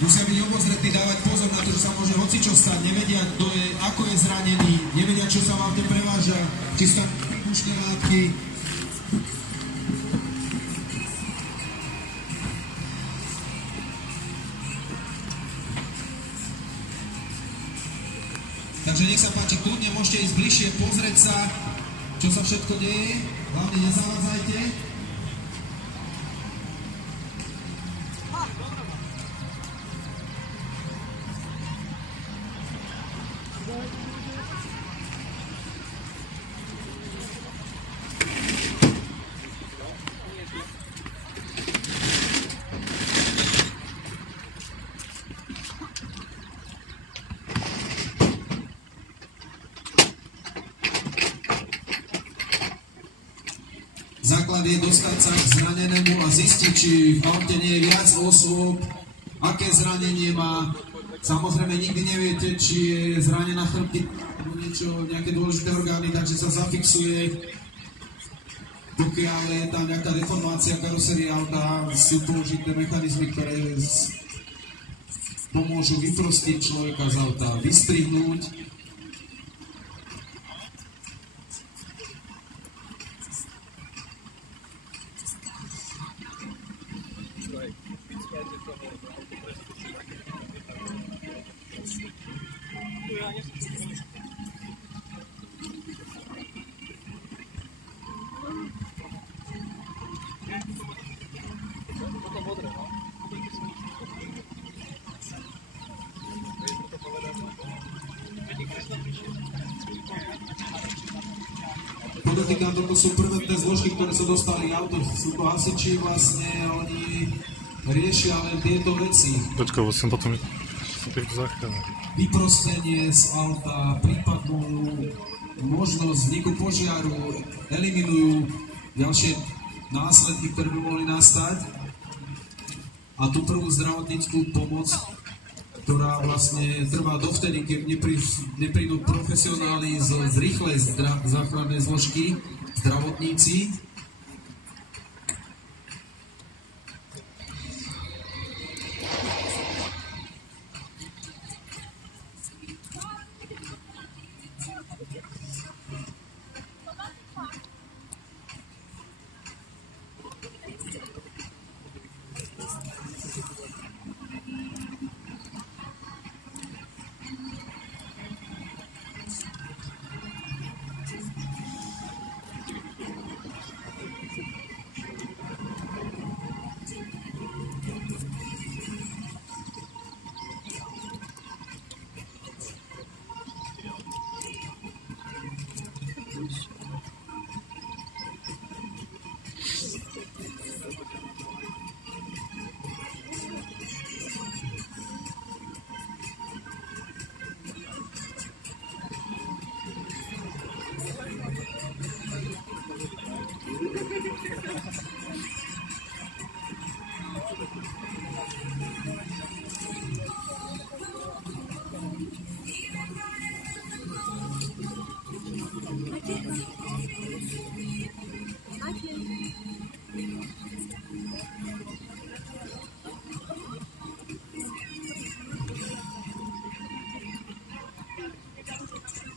Musia byť obozretní, dávať pozor na to, že sa môže hocičo stať, nevedia, kto je, ako je zranený, nevedia, čo sa v aute preváža, či sú tam výbušné látky. Takže nech sa páči, kľudne môžete ísť bližšie, pozrieť sa, čo sa všetko deje, hlavne nezavádzajte. Základ je dostať sa k zranenému a zistiť, či v aute nie je viac osôb, aké zranenie má. Samozrejme, nikdy neviete, či je zranená chrbtica alebo niečo, nejaké dôležité orgány, takže sa zafixuje. Pokiaľ je tam nejaká deformácia karosérie auta, sú použité mechanizmy, ktoré pomôžu vyprostiť človeka z auta, vystrihnúť. Podotýkam, toto sú prvé tie zložky, ktoré sa dostali auto, sú to hasiči vlastne, oni riešia len tieto veci. Počkaj, som potom záchranu. Vyprostenie z auta, prípadnú možnosť vzniku požiaru, eliminujú ďalšie následky, ktoré by mohli nastať. A tú prvú zdravotníckú pomoc, ktorá vlastne trvá dovtedy, keď neprídu profesionáli z rýchlej záchrannej zložky, zdravotníci,